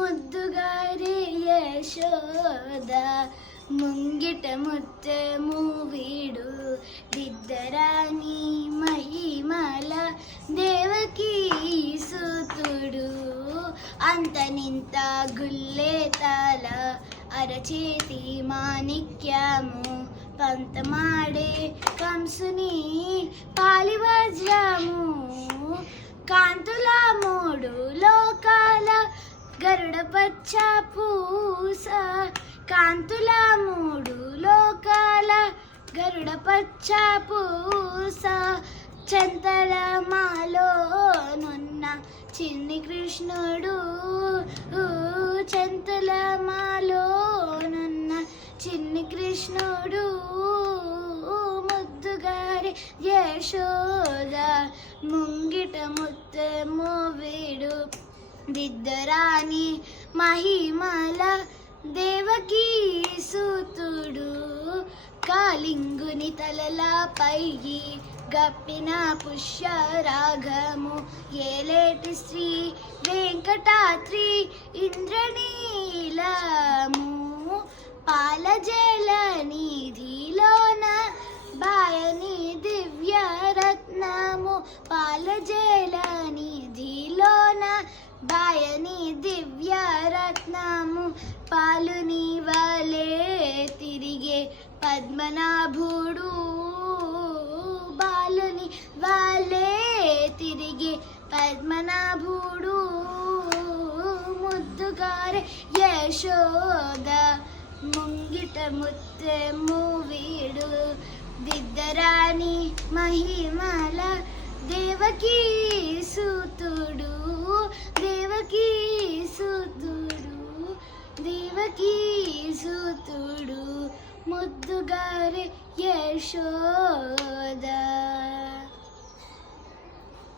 ముద్దుగారే యశోద ముంగిట ముత్తెము వీడు దిద్దరాని మహిమల దేవకీ సుతుడు అంతనింత గుల్లేతాల అరచేతి మాణిక్యము పంతమాడే కంసుని పాలివజ్రము కాంతుల మూడు లోకాల గరుడ పచ్చ పూస కాంతుల మూడు లోకాల గరుడ పచ్చ పూస చంతల మాలోనున్న చిన్ని కృష్ణుడు చంతల మాలోనున్న చిన్ని కృష్ణుడు ముద్దుగారి యశోద ముంగిట ముత్తెము వీడు దిద్దరాని మహిమల దేవకీ సుతుడు కాలింగుని తలలపై గప్పిన పుష్యరాగము ఏలేటి శ్రీ వెంకటాద్రి ఇంద్రనీలము పాలజల నిధిలోన బాయని దివ్యరత్నము పాలజల నిధిలోన బాయని దివ్యరత్నము పాలుని వలే తిరిగే పద్మనాభుడు బాలుని వలే తిరిగే పద్మనాభుడు ముద్దుగారే యశోద ముంగిట ముత్తెము వీడు దిద్దరాని మహిమల దేవకీ సుతుడు దేవకీ సుతుడు దేవకీ సుతుడు ముద్దుగారే యశోద.